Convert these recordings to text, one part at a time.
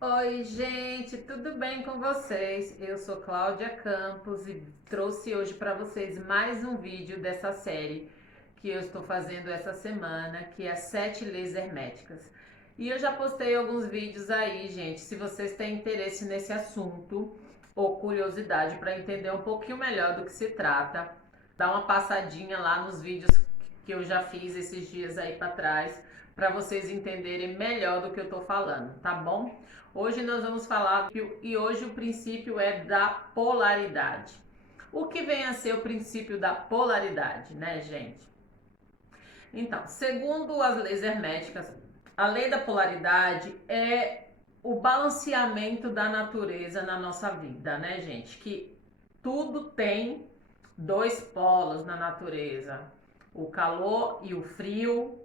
Oi, gente, tudo bem com vocês? Eu sou Cláudia Campos e trouxe hoje para vocês mais um vídeo dessa série que eu estou fazendo essa semana, que é as 7 leis herméticas. E eu já postei alguns vídeos aí, gente, se vocês têm interesse nesse assunto ou curiosidade para entender um pouquinho melhor do que se trata, dá uma passadinha lá nos vídeos que eu já fiz esses dias aí para trás, para vocês entenderem melhor do que eu estou falando, tá bom? Hoje nós vamos falar e hoje o princípio é da polaridade. O que vem a ser o princípio da polaridade, né, gente? Então, segundo as leis herméticas, a lei da polaridade é o balanceamento da natureza na nossa vida, né, gente? Que tudo tem dois polos na natureza, o calor e o frio.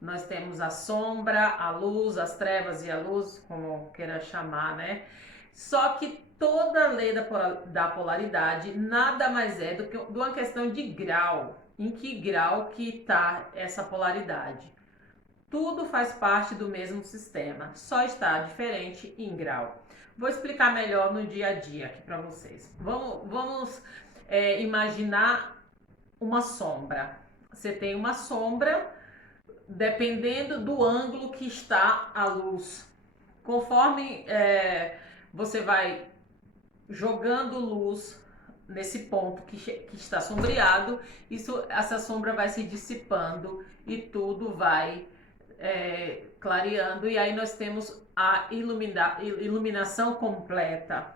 Nós temos a sombra, a luz, as trevas e a luz, como queira chamar, né? Só que toda a lei da polaridade nada mais é do que uma questão de grau. Em que grau que está essa polaridade? Tudo faz parte do mesmo sistema, só está diferente em grau. Vou explicar melhor no dia a dia aqui para vocês. Vamos imaginar uma sombra. Você tem uma sombra dependendo do ângulo que está a luz. Conforme você vai jogando luz nesse ponto que está sombreado, essa sombra vai se dissipando e tudo vai clareando, e aí nós temos a iluminação completa.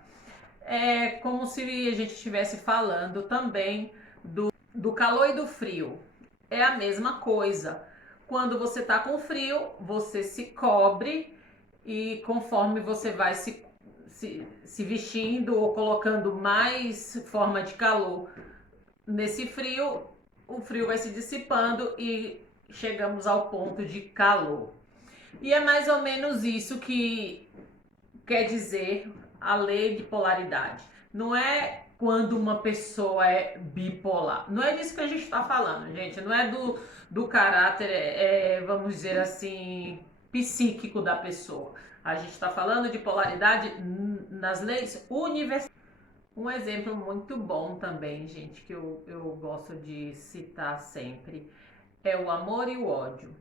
É como se a gente estivesse falando também do calor e do frio. É a mesma coisa. Quando você está com frio, você se cobre e conforme você vai se vestindo ou colocando mais forma de calor nesse frio, o frio vai se dissipando e chegamos ao ponto de calor. E é mais ou menos isso que quer dizer a lei de polaridade. Não é quando uma pessoa é bipolar. Não é disso que a gente está falando, gente. Não é do caráter, vamos dizer assim, psíquico da pessoa. A gente está falando de polaridade nas leis universais. Um exemplo muito bom também, gente, que eu gosto de citar sempre, é o amor e o ódio.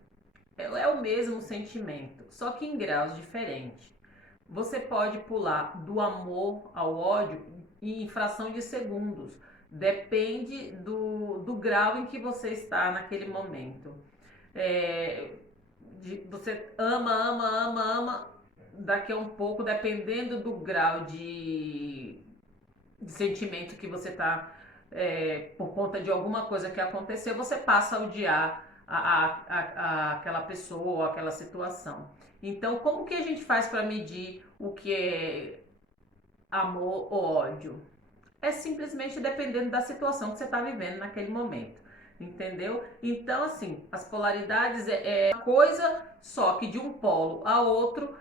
É o mesmo sentimento, só que em graus diferentes. Você pode pular do amor ao ódio em fração de segundos. Depende do grau em que você está naquele momento. É, você ama, daqui a um pouco, dependendo do grau de sentimento que você está, por conta de alguma coisa que aconteceu, você passa a odiar aquela pessoa ou aquela situação. Então, como que a gente faz para medir o que é amor ou ódio? É simplesmente dependendo da situação que você está vivendo naquele momento. Entendeu? Então, assim, as polaridades é uma coisa, só que de um polo a outro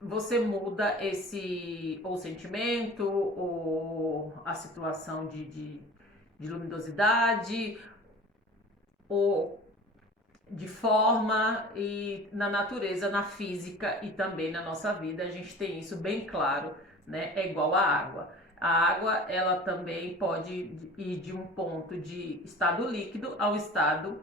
você muda esse ou sentimento ou a situação de luminosidade ou de forma, e na natureza, na física e também na nossa vida a gente tem isso bem claro, né? É igual à água. A água, ela também pode ir de um ponto de estado líquido ao estado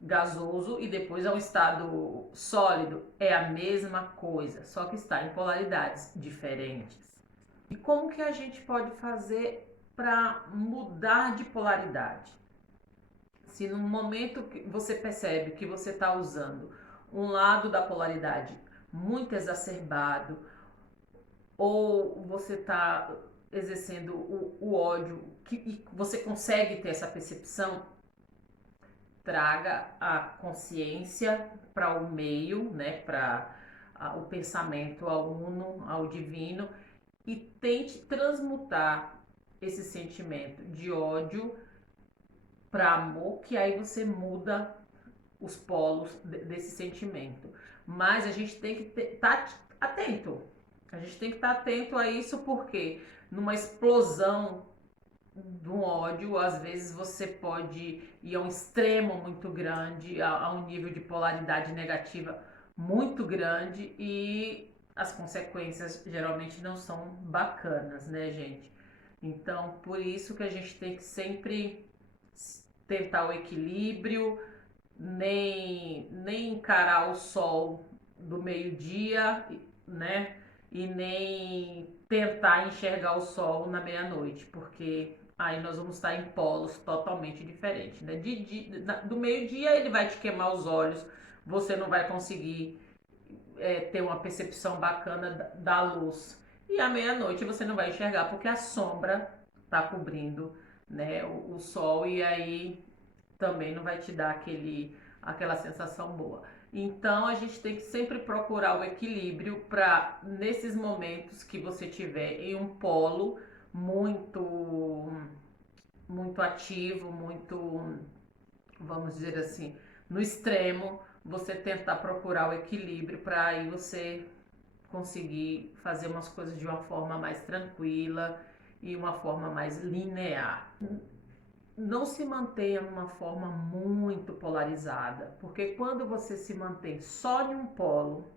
gasoso e depois ao estado sólido. É a mesma coisa, só que está em polaridades diferentes. E como que a gente pode fazer para mudar de polaridade? Se num momento que você percebe que você está usando um lado da polaridade muito exacerbado, ou você está exercendo o ódio, e você consegue ter essa percepção, traga a consciência para o meio, né, para o pensamento ao uno, ao divino, e tente transmutar esse sentimento de ódio para amor, que aí você muda os polos desse sentimento. Mas a gente tem que estar atento. A gente tem que estar atento a isso, porque numa explosão do ódio, às vezes você pode ir a um extremo muito grande, a um nível de polaridade negativa muito grande, e as consequências geralmente não são bacanas, né, gente? Então, por isso que a gente tem que sempre tentar o equilíbrio, nem encarar o sol do meio-dia, né? E nem tentar enxergar o sol na meia-noite, porque aí nós vamos estar em polos totalmente diferentes, né? Do meio-dia ele vai te queimar os olhos, você não vai conseguir ter uma percepção bacana da luz. E à meia-noite você não vai enxergar porque a sombra está cobrindo, né, o sol, e aí também não vai te dar aquela sensação boa. Então a gente tem que sempre procurar o equilíbrio para, nesses momentos que você tiver em um polo muito ativo, muito, vamos dizer assim, no extremo, você tentar procurar o equilíbrio para aí você conseguir fazer umas coisas de uma forma mais tranquila e uma forma mais linear. Não se mantenha numa forma muito polarizada, porque quando você se mantém só em um polo,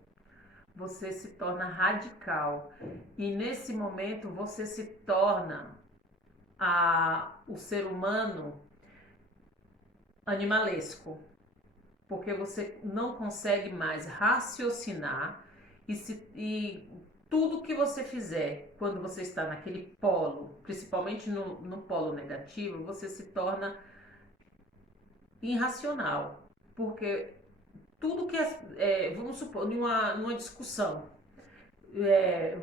você se torna radical e nesse momento você se torna o ser humano animalesco, porque você não consegue mais raciocinar e tudo que você fizer quando você está naquele polo, principalmente no polo negativo, você se torna irracional, porque tudo que vamos supor, numa discussão,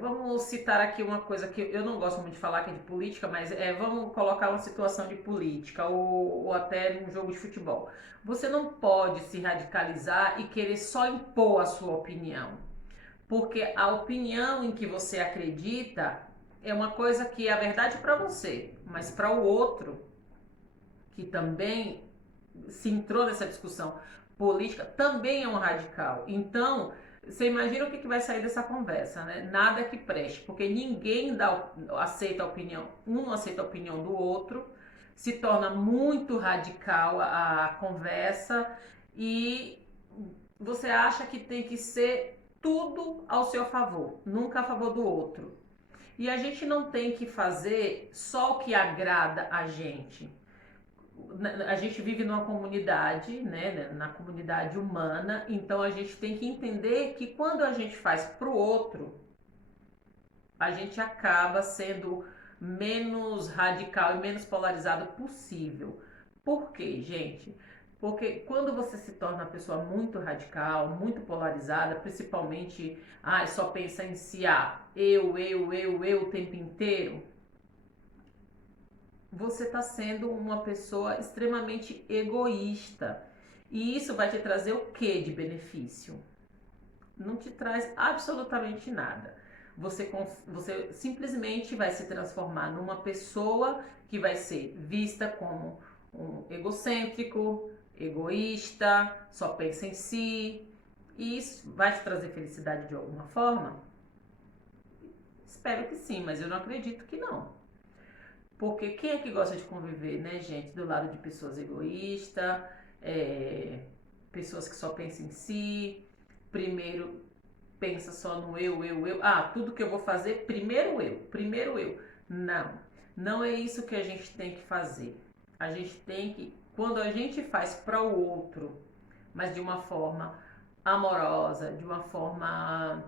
vamos citar aqui uma coisa que eu não gosto muito de falar, que é de política, mas vamos colocar uma situação de política ou até num jogo de futebol. Você não pode se radicalizar e querer só impor a sua opinião, porque a opinião em que você acredita é uma coisa que é a verdade para você, mas para o outro, que também se entrou nessa discussão política, também é um radical. Então, você imagina o que vai sair dessa conversa, né? Nada que preste, porque ninguém aceita a opinião, um não aceita a opinião do outro, se torna muito radical a conversa e você acha que tem que ser tudo ao seu favor, nunca a favor do outro. E a gente não tem que fazer só o que agrada a gente. A gente vive numa comunidade, né, na comunidade humana, então a gente tem que entender que quando a gente faz para o outro, a gente acaba sendo menos radical e menos polarizado possível. Por quê, gente? Porque quando você se torna uma pessoa muito radical, muito polarizada, principalmente, só pensa em si, eu o tempo inteiro, você está sendo uma pessoa extremamente egoísta. E isso vai te trazer o que de benefício? Não te traz absolutamente nada. Você simplesmente vai se transformar numa pessoa que vai ser vista como um egocêntrico, egoísta, só pensa em si. E isso vai te trazer felicidade de alguma forma? Espero que sim, mas eu não acredito que não. Porque quem é que gosta de conviver, né, gente, do lado de pessoas egoístas, pessoas que só pensam em si, primeiro pensa só no eu. Tudo que eu vou fazer, primeiro eu. Não, não é isso que a gente tem que fazer. A gente tem que, quando a gente faz para o outro, mas de uma forma amorosa, de uma forma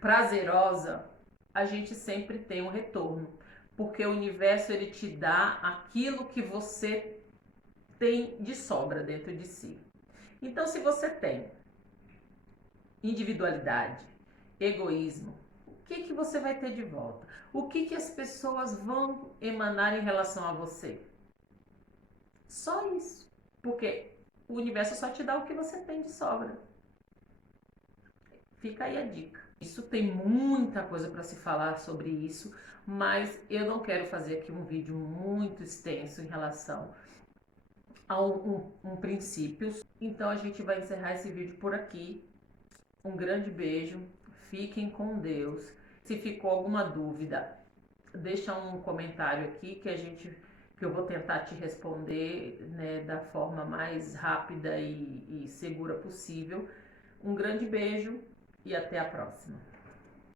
prazerosa, a gente sempre tem um retorno, porque o universo ele te dá aquilo que você tem de sobra dentro de si. Então, se você tem individualidade, egoísmo, o que você vai ter de volta? O que as pessoas vão emanar em relação a você? Só isso, porque o universo só te dá o que você tem de sobra. Fica aí a dica. Isso tem muita coisa para se falar sobre isso, mas eu não quero fazer aqui um vídeo muito extenso em relação a um princípio. Então a gente vai encerrar esse vídeo por aqui. Um grande beijo, fiquem com Deus. Se ficou alguma dúvida, deixa um comentário aqui que eu vou tentar te responder, né, da forma mais rápida e segura possível. Um grande beijo e até a próxima.